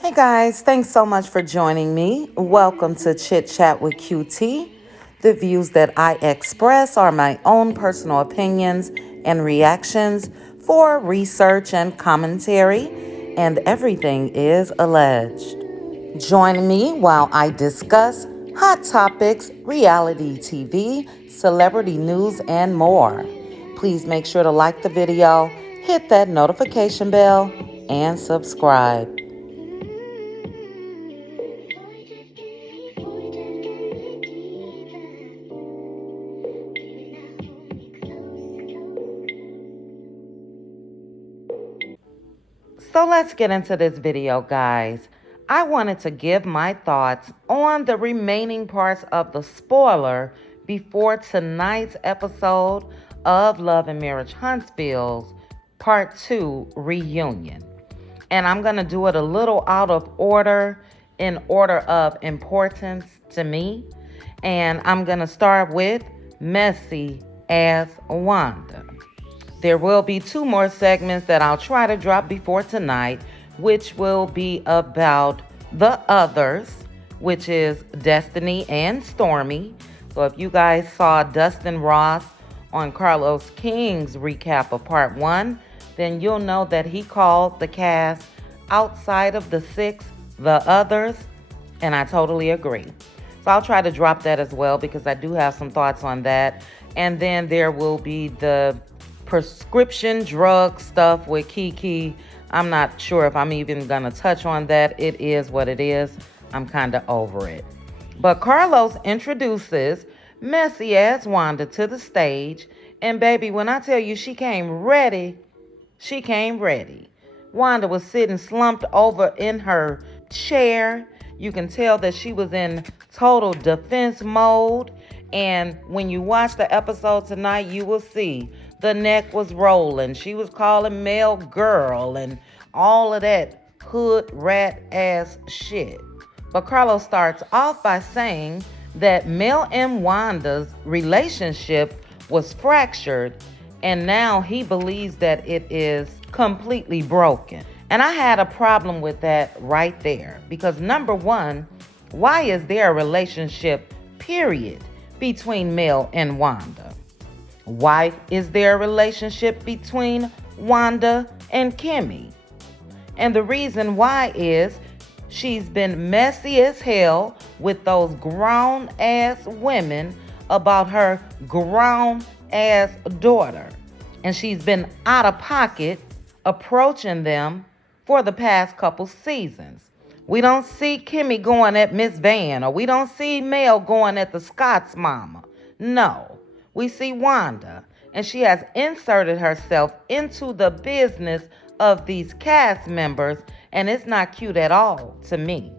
Hey guys, thanks so much for joining me. Welcome to Chit Chat with QT. The views that I express are my own personal opinions and reactions for research and commentary, and everything is alleged. Join me while I discuss hot topics, reality TV, celebrity news, and more. Please make sure to like the video, hit that notification bell, and subscribe. So let's get into this video, guys. I wanted to give my thoughts on the remaining parts of the spoiler before tonight's episode of Love and Marriage Huntsville's Part 2 reunion. And I'm going to do it a little out of order, in order of importance to me. And I'm going to start with Messy as Wanda. There will be two more segments that I'll try to drop before tonight, which will be about the others, which is Destiny and Stormy. So if you guys saw Dustin Ross on Carlos King's recap of part 1, then you'll know that he called the cast outside of the 6 the others, and I totally agree. So I'll try to drop that as well because I do have some thoughts on that. And then there will be the prescription drug stuff with Kiki. I'm not sure if I'm even gonna touch on that. It is what it is. I'm kind of over it. But Carlos introduces Messy as Wanda to the stage, and baby, when I tell you she came ready, she came ready. Wanda was sitting slumped over in her chair. You can tell that she was in total defense mode. And when you watch the episode tonight, you will see the neck was rolling. She was calling Mel girl and all of that hood rat ass shit. But Carlos starts off by saying that Mel and Wanda's relationship was fractured, and now he believes that it is completely broken. And I had a problem with that right there because number one, why is there a relationship, period, between Mel and Wanda? Why is there a relationship between Wanda and Kimmy? And the reason why is she's been messy as hell with those grown ass women about her grown ass daughter. And she's been out of pocket approaching them for the past couple seasons. We don't see Kimmy going at Miss Van, or we don't see Mel going at the Scott's mama. No, we see Wanda, and she has inserted herself into the business of these cast members, and it's not cute at all to me.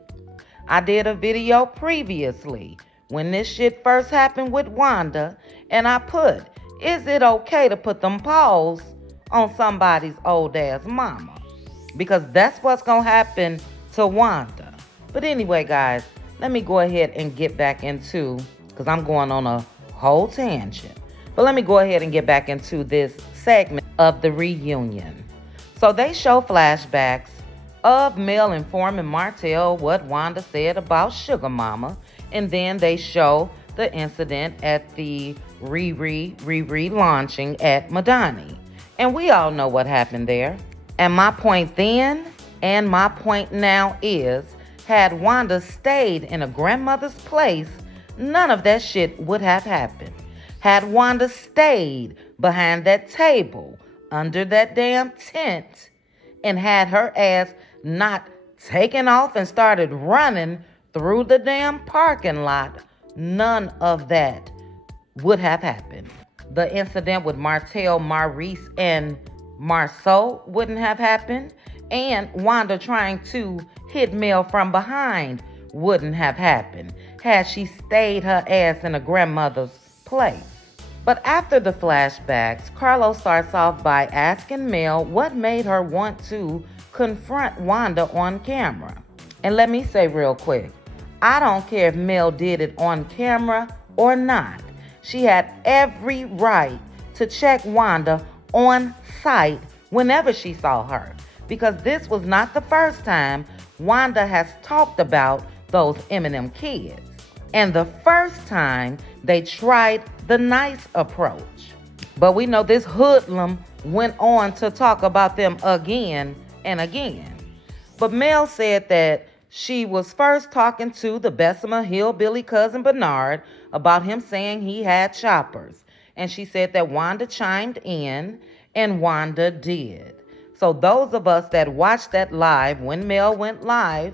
I did a video previously when this shit first happened with Wanda, and I put, is it okay to put them paws on somebody's old ass mama? Because that's what's gonna happen to Wanda. But anyway, guys, let me go ahead and get back into, because I'm going on a whole tangent. But let me go ahead and get back into this segment of the reunion. So they show flashbacks of Mel informing Martel what Wanda said about Sugar Mama. And then they show the incident at the Riri launching at Madani. And we all know what happened there. And my point then and my point now is, had Wanda stayed in a grandmother's place, none of that shit would have happened. Had Wanda stayed behind that table, under that damn tent, and had her ass not taken off and started running through the damn parking lot, none of that would have happened. The incident with Martel, Maurice, and Marceau wouldn't have happened. And Wanda trying to hit Mel from behind wouldn't have happened had she stayed her ass in a grandmother's place. But after the flashbacks, Carlos starts off by asking Mel what made her want to confront Wanda on camera. And let me say real quick, I don't care if Mel did it on camera or not. She had every right to check Wanda on site whenever she saw her, because this was not the first time Wanda has talked about those Eminem kids. And the first time they tried the nice approach. But we know this hoodlum went on to talk about them again and again. But Mel said that she was first talking to the Bessemer hillbilly cousin Bernard about him saying he had choppers. And she said that Wanda chimed in, and Wanda did. So those of us that watched that live when Mel went live,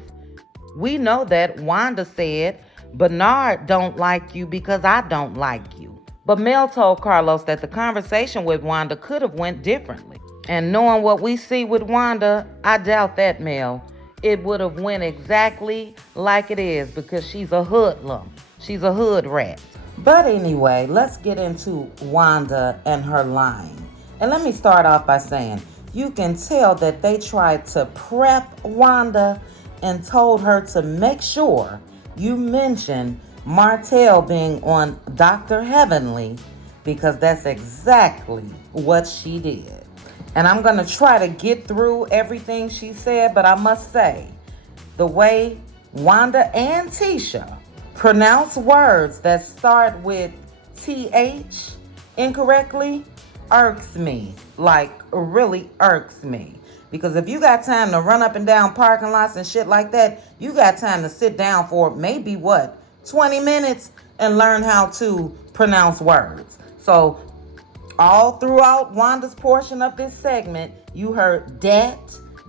we know that Wanda said, Bernard don't like you because I don't like you. But Mel told Carlos that the conversation with Wanda could have went differently. And knowing what we see with Wanda, I doubt that, Mel. It would have went exactly like it is because she's a hoodlum. She's a hood rat. But anyway, let's get into Wanda and her lying. And let me start off by saying, you can tell that they tried to prep Wanda and told her to make sure you mention Martel being on Dr. Heavenly, because that's exactly what she did. And I'm going to try to get through everything she said, but I must say, the way Wanda and Tisha pronounce words that start with TH incorrectly irks me, like really irks me. Because if you got time to run up and down parking lots and shit like that, you got time to sit down for maybe 20 minutes and learn how to pronounce words. So all throughout Wanda's portion of this segment, you heard dat,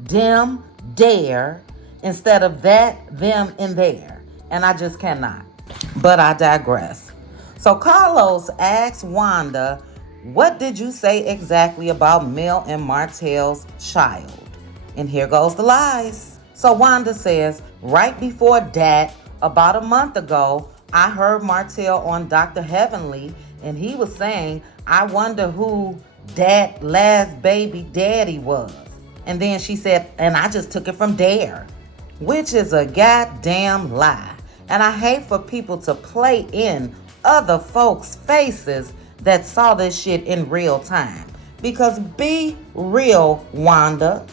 dem, dare, instead of that, them, and there. And I just cannot. But I digress. So Carlos asked Wanda, what did you say exactly about Mel and Martel's child? And here goes the lies. So Wanda says, right before that, about a month ago, I heard Martel on Dr. Heavenly, and he was saying, I wonder who that last baby daddy was. And then she said, and I just took it from there, which is a goddamn lie. And I hate for people to play in other folks' faces that saw this shit in real time. Because be real, Wanda.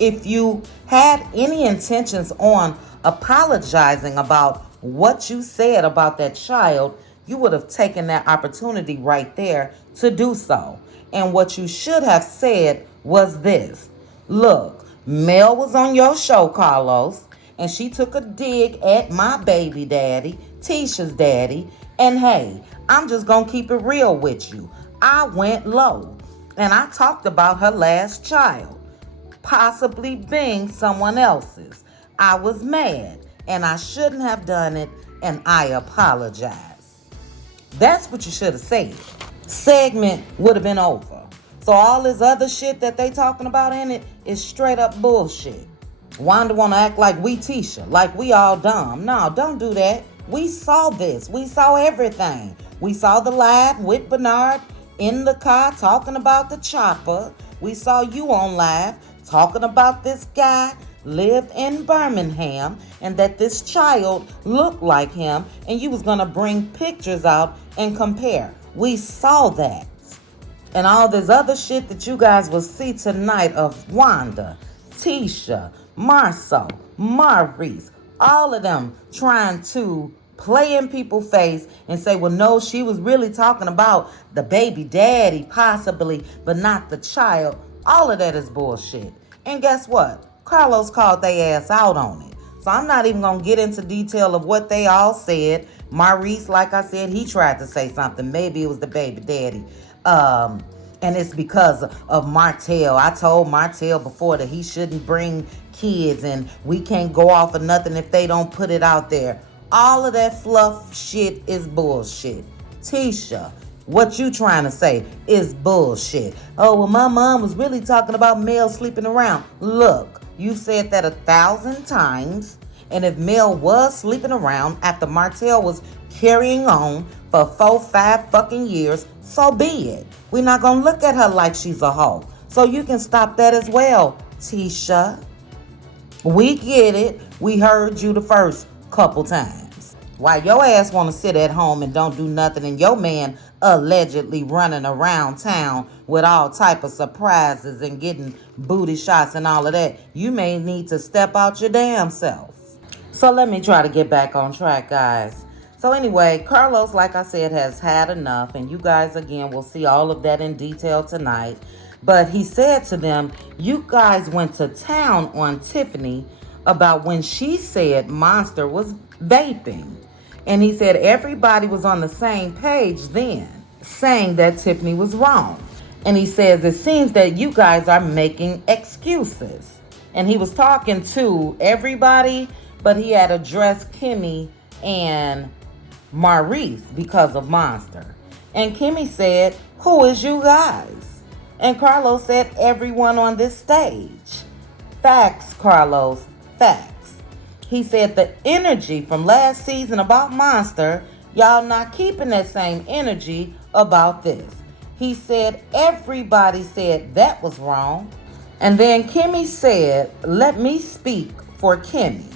If you had any intentions on apologizing about what you said about that child, you would have taken that opportunity right there to do so. And what you should have said was this. Look, Mel was on your show, Carlos, and she took a dig at my baby daddy, Tisha's daddy, and hey, I'm just gonna keep it real with you. I went low, and I talked about her last child possibly being someone else's. I was mad, and I shouldn't have done it, and I apologize. That's what you should have said. Segment would have been over. So all this other shit that they talking about in it is straight up bullshit. Wanda want to act like we Tisha, like we all dumb. No, don't do that. We saw this. We saw everything. We saw the live with Bernard in the car talking about the chopper. We saw you on live talking about this guy lived in Birmingham and that this child looked like him, and you was going to bring pictures out and compare. We saw that. And all this other shit that you guys will see tonight of Wanda, Tisha, Marceau, Maurice, all of them trying to play in people's face and say, well, no, she was really talking about the baby daddy possibly, but not the child. All of that is bullshit. And guess what? Carlos called their ass out on it. So I'm not even going to get into detail of what they all said. Maurice, like I said, he tried to say something. Maybe it was the baby daddy. And it's because of Martel. I told Martel before that he shouldn't bring kids and we can't go off of nothing if they don't put it out there. All of that fluff shit is bullshit. Tisha, what you trying to say is bullshit. Oh, well, my mom was really talking about Mel sleeping around. Look, you said that 1,000 times. And if Mel was sleeping around after Martel was carrying on for 4-5 fucking years, so be it. We're not going to look at her like she's a hoe. So you can stop that as well, Tisha. We get it. We heard you the first couple times. While your ass want to sit at home and don't do nothing, and your man allegedly running around town with all type of surprises and getting booty shots and all of that. You may need to step out your damn self. So let me try to get back on track, guys. So anyway, Carlos, like I said, has had enough, and you guys again will see all of that in detail tonight. But he said to them, you guys went to town on Tiffany about when she said Monster was vaping. And he said everybody was on the same page then, saying that Tiffany was wrong. And he says it seems that you guys are making excuses. And he was talking to everybody, but he had addressed Kimmy and Maurice because of Monster. And Kimmy said, who is you guys? And Carlos said, everyone on this stage. Facts, Carlos, facts. He said the energy from last season about Monster, y'all not keeping that same energy about this. He said everybody said that was wrong. And then Kimmy said, let me speak for Kimmy.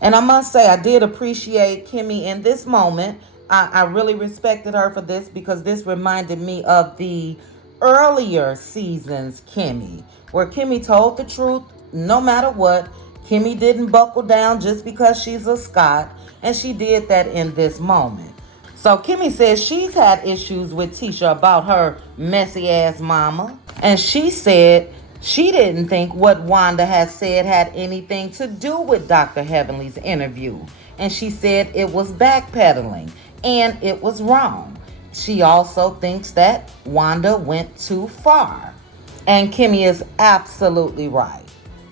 And I must say, I did appreciate Kimmy in this moment. I really respected her for this because this reminded me of the earlier seasons Kimmy, where Kimmy told the truth no matter what. Kimmy didn't buckle down just because she's a Scot, and she did that in this moment. So Kimmy says she's had issues with Tisha about her messy ass mama, and she said she didn't think what Wanda had said had anything to do with Dr. Heavenly's interview. And she said it was backpedaling and it was wrong. She also thinks that Wanda went too far. And Kimmy is absolutely right.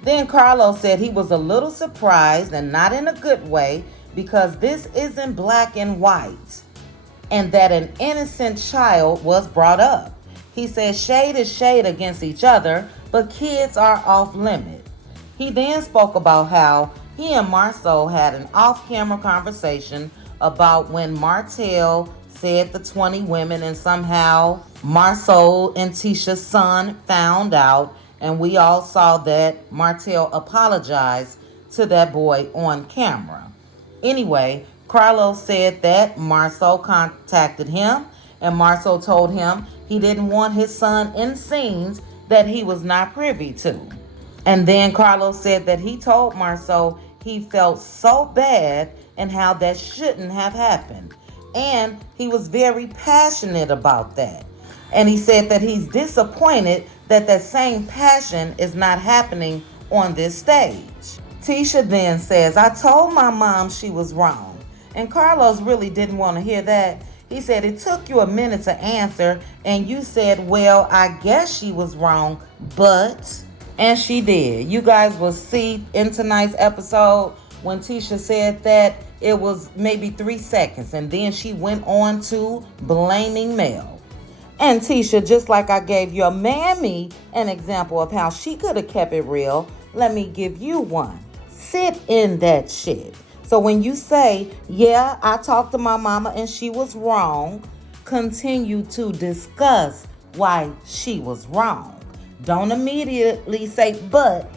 Then Carlos said he was a little surprised, and not in a good way, because this isn't black and white, and that an innocent child was brought up. He said shade is shade against each other, but kids are off limit. He then spoke about how he and Marceau had an off-camera conversation about when Martel said the 20 women, and somehow Marceau and Tisha's son found out, and we all saw that Martel apologized to that boy on camera. Anyway, Carlos said that Marceau contacted him, and Marceau told him he didn't want his son in scenes that he was not privy to. And then Carlos said that he told Marceau he felt so bad and how that shouldn't have happened. And he was very passionate about that. And he said that he's disappointed that that same passion is not happening on this stage. Tisha then says, I told my mom she was wrong. And Carlos really didn't want to hear that. He said, it took you a minute to answer, and you said, well, I guess she was wrong, but... And she did. You guys will see in tonight's episode when Tisha said that, it was maybe 3 seconds, and then she went on to blaming Mel. And Tisha, just like I gave your mammy an example of how she could have kept it real, let me give you one. Sit in that shit. So when you say, yeah, I talked to my mama and she was wrong, continue to discuss why she was wrong. Don't immediately say, but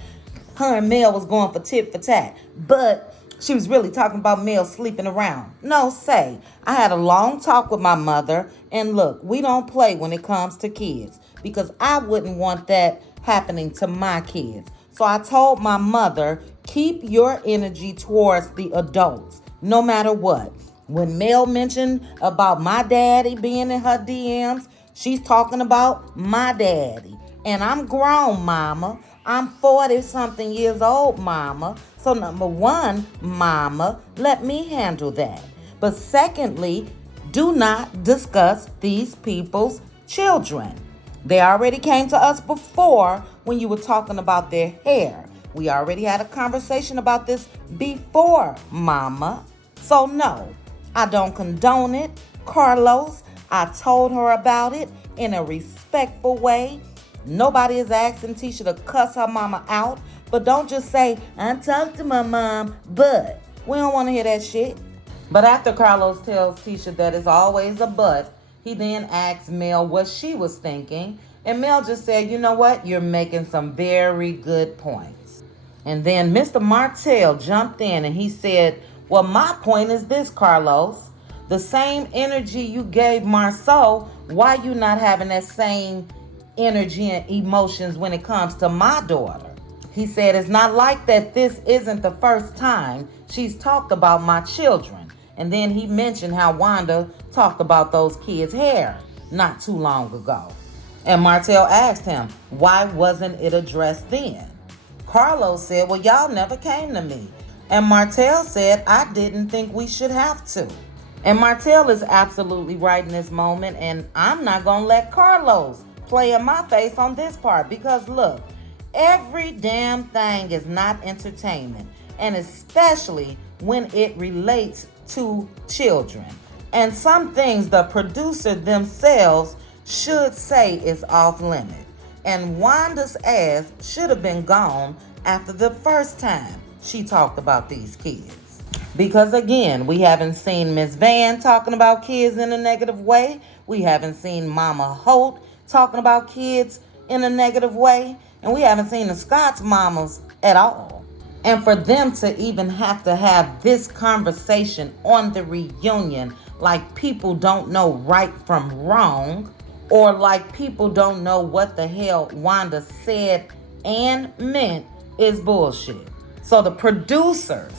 her and Mel was going for tit for tat. But she was really talking about Mel sleeping around. No, say, I had a long talk with my mother, and look, we don't play when it comes to kids, because I wouldn't want that happening to my kids. So I told my mother, keep your energy towards the adults, no matter what. When Mel mentioned about my daddy being in her DMs, she's talking about my daddy. And I'm grown, mama. I'm 40-something years old, mama. So number one, mama, let me handle that. But secondly, do not discuss these people's children. They already came to us before when you were talking about their hair. We already had a conversation about this before, mama. So no, I don't condone it. Carlos, I told her about it in a respectful way. Nobody is asking Tisha to cuss her mama out. But don't just say, I talked to my mom, but. We don't want to hear that shit. But after Carlos tells Tisha that it's always a but, he then asks Mel what she was thinking. And Mel just said, you know what? You're making some very good points. And then Mr. Martel jumped in and he said, well, my point is this, Carlos. The same energy you gave Marceau, why you not having that same energy and emotions when it comes to my daughter. He said it's not like that this isn't the first time she's talked about my children. And then he mentioned how Wanda talked about those kids' hair not too long ago. And Martel asked him, why wasn't it addressed then? Carlos said, well, y'all never came to me. And Martel said, I didn't think we should have to. And Martel is absolutely right in this moment, and I'm not going to let Carlos play in my face on this part, because look, every damn thing is not entertainment, and especially when it relates to children. And some things the producer themselves should say is off limit. And Wanda's ass should have been gone after the first time she talked about these kids. Because again, we haven't seen Miss Van talking about kids in a negative way. We haven't seen Mama Holt talking about kids in a negative way. And we haven't seen the Scott's mamas at all. And for them to even have to have this conversation on the reunion, like people don't know right from wrong, or like people don't know what the hell Wanda said and meant, is bullshit. So the producers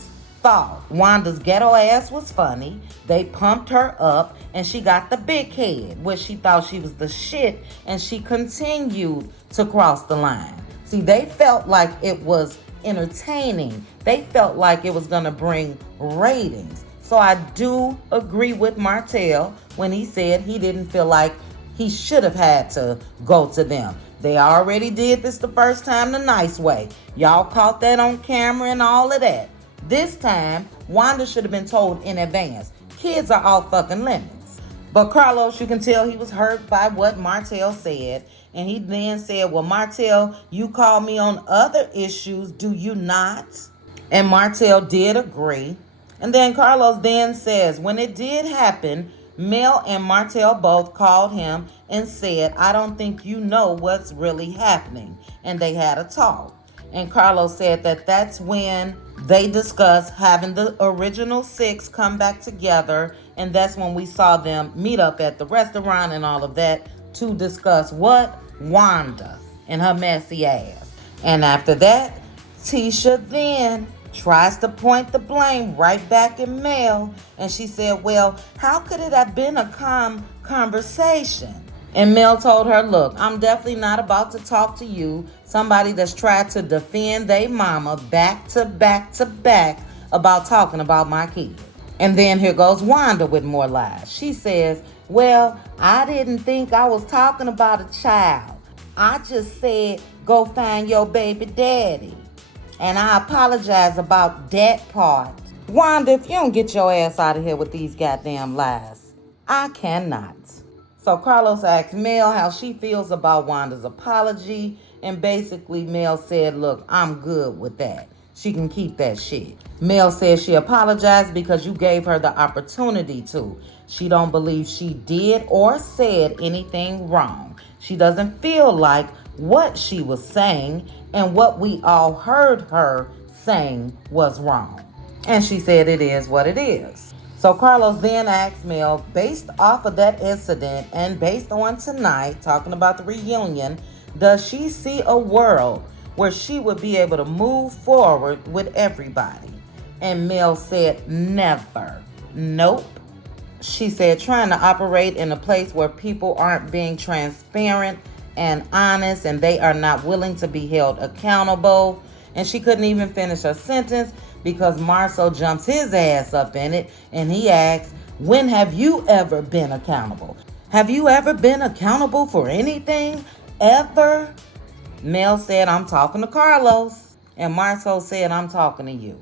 thought Wanda's ghetto ass was funny. They pumped her up and she got the big head, where she thought she was the shit, and she continued to cross the line. See, they felt like it was entertaining. They felt like it was going to bring ratings. So I do agree with Martel when he said he didn't feel like he should have had to go to them. They already did this the first time the nice way. Y'all caught that on camera and all of that. This time, Wanda should have been told in advance. Kids are all fucking lemons. But Carlos, you can tell he was hurt by what Martel said. And he then said, well, Martel, you call me on other issues, do you not? And Martel did agree. And then Carlos then says, when it did happen, Mel and Martel both called him and said, I don't think you know what's really happening. And they had a talk. And Carlos said that that's when they discussed having the original six come back together. And that's when we saw them meet up at the restaurant and all of that to discuss what? Wanda and her messy ass. And after that, Tisha then tries to point the blame right back at Mel. And she said, well, how could it have been a calm conversation? And Mel told her, look, I'm definitely not about to talk to you, somebody that's tried to defend their mama back to back to back about talking about my kid. And then here goes Wanda with more lies. She says, well, I didn't think I was talking about a child. I just said, go find your baby daddy. And I apologize about that part. Wanda, if you don't get your ass out of here with these goddamn lies, I cannot. So Carlos asked Mel how she feels about Wanda's apology. And basically Mel said, look, I'm good with that. She can keep that shit. Mel said she apologized because you gave her the opportunity to. She don't believe she did or said anything wrong. She doesn't feel like what she was saying and what we all heard her saying was wrong. And she said it is what it is. So Carlos then asked Mel, based off of that incident and based on tonight, talking about the reunion, does she see a world where she would be able to move forward with everybody? And Mel said, never. Nope. She said, trying to operate in a place where people aren't being transparent and honest and they are not willing to be held accountable. And she couldn't even finish her sentence because Marceau jumps his ass up in it and he asks, when have you ever been accountable? Have you ever been accountable for anything? Ever? Mel said, I'm talking to Carlos. And Marceau said, I'm talking to you.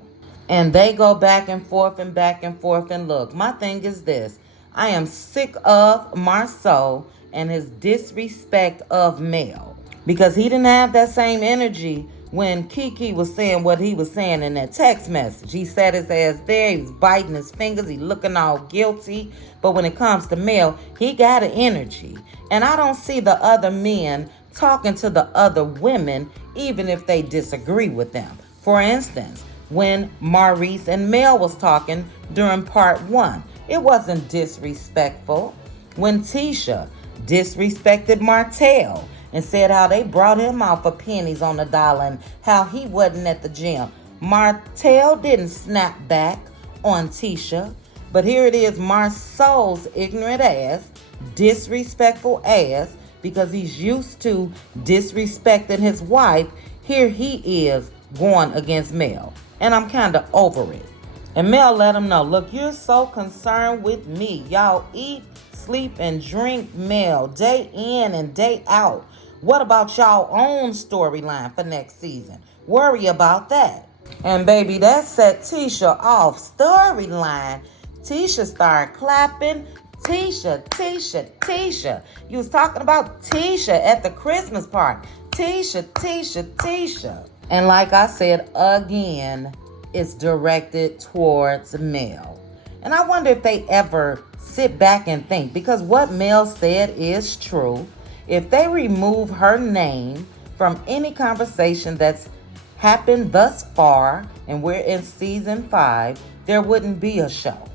And they go back and forth and back and forth. And look, my thing is this. I am sick of Marceau and his disrespect of Mel. Because he didn't have that same energy when Kiki was saying what he was saying in that text message. He sat his ass there. He was biting his fingers. He looking all guilty. But when it comes to Mel, he got an energy. And I don't see the other men talking to the other women, even if they disagree with them. For instance, when Maurice and Mel was talking during part 1, it wasn't disrespectful. When Tisha disrespected Martel and said how they brought him out for pennies on the dollar and how he wasn't at the gym. Martel didn't snap back on Tisha, but here it is, Marcel's ignorant ass, disrespectful ass, because he's used to disrespecting his wife. Here he is going against Mel, and I'm kind of over it. And Mel let him know, look, you're so concerned with me. Y'all eat, sleep, and drink Mel day in and day out. What about y'all own storyline for next season? Worry about that. And baby, that set Tisha off. Storyline. Tisha started clapping. Tisha. You was talking about Tisha at the Christmas party. Tisha. And like I said again, it's directed towards Mel. And I wonder if they ever sit back and think, because what Mel said is true. If they remove her name from any conversation that's happened thus far, and we're in season 5, there wouldn't be a show.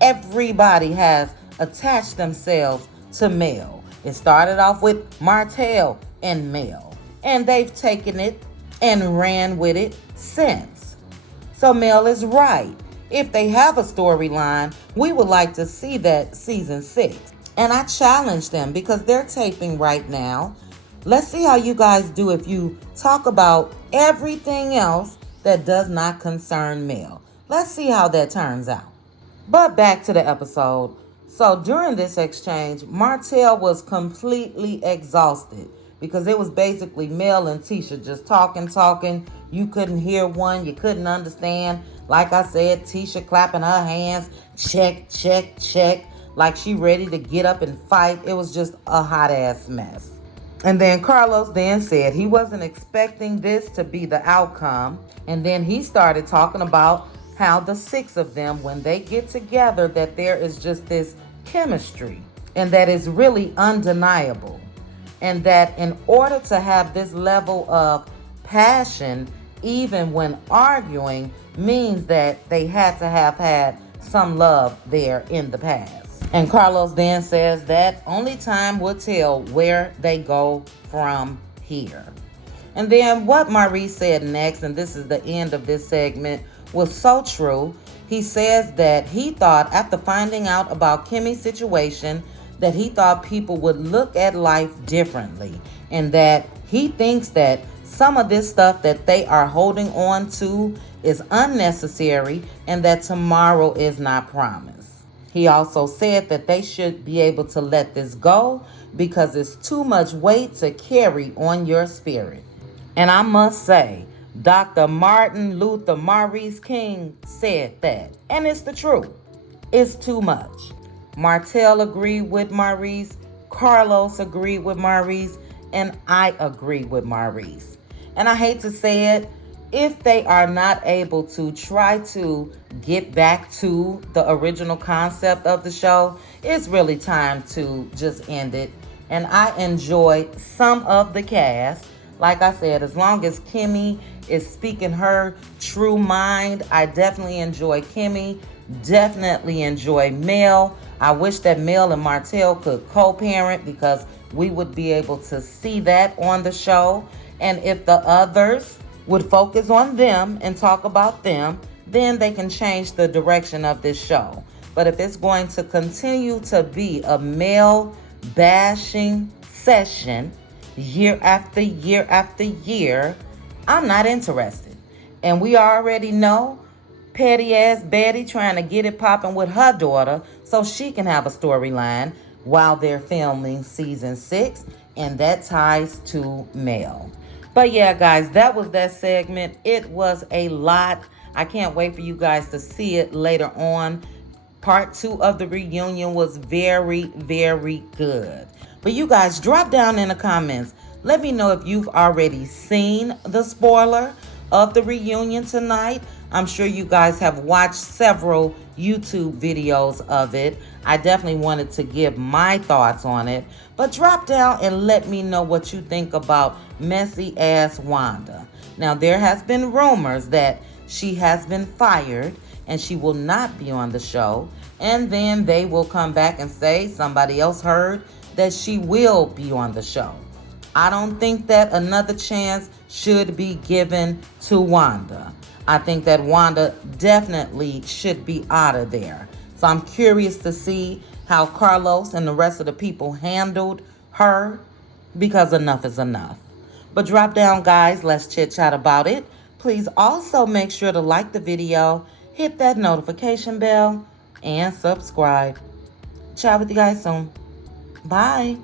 Everybody has attached themselves to Mel. It started off with Martel and Mel, and they've taken it and ran with it since. So Mel is right. If they have a storyline, we would like to see that season 6. And I challenge them, because they're taping right now. Let's see how you guys do if you talk about everything else that does not concern Mel. Let's see how that turns out. But back to the episode. So during this exchange, Martel was completely exhausted, because it was basically Mel and Tisha just talking. You couldn't hear one. You couldn't understand. Like I said, Tisha clapping her hands. Check. Like she ready to get up and fight. It was just a hot ass mess. And then Carlos then said he wasn't expecting this to be the outcome. And then he started talking about how the 6 of them, when they get together, that there is just this chemistry, and that is really undeniable. And that in order to have this level of passion, even when arguing, means that they had to have had some love there in the past. And Carlos then says that only time will tell where they go from here. And then what Maurice said next, and this is the end of this segment, was so true. He says that he thought, after finding out about Kimmy's situation, that he thought people would look at life differently, and that he thinks that some of this stuff that they are holding on to is unnecessary, and that tomorrow is not promised. He also said that they should be able to let this go, because it's too much weight to carry on your spirit. And I must say, Dr. Martin Luther Maurice King said that, and it's the truth. It's too much. Martel agreed with Maurice, Carlos agreed with Maurice, and I agree with Maurice. And I hate to say it, if they are not able to try to get back to the original concept of the show, it's really time to just end it. And I enjoy some of the cast. Like I said, as long as Kimmy is speaking her true mind, I definitely enjoy Kimmy, definitely enjoy Mel. I wish that Mel and Martel could co-parent, because we would be able to see that on the show. And if the others would focus on them and talk about them, then they can change the direction of this show. But if it's going to continue to be a male bashing session year after year, I'm not interested. And we already know petty ass Betty trying to get it popping with her daughter so she can have a storyline while they're filming season 6, and that ties to Mel. But yeah, guys, that was that segment. It was a lot. I can't wait for you guys to see it later on. Part 2 of the reunion was very, very good. But you guys, drop down in the comments. Let me know if you've already seen the spoiler of the reunion tonight. I'm sure you guys have watched several YouTube videos of it. I definitely wanted to give my thoughts on it. But drop down and let me know what you think about messy ass Wanda. Now, there has been rumors that she has been fired and she will not be on the show. And then they will come back and say somebody else heard that she will be on the show. I don't think that another chance should be given to Wanda. I think that Wanda definitely should be out of there. So I'm curious to see how Carlos and the rest of the people handled her, because enough is enough. But drop down, guys. Let's chit chat about it. Please also make sure to like the video, hit that notification bell, and subscribe. Chat with you guys soon. Bye.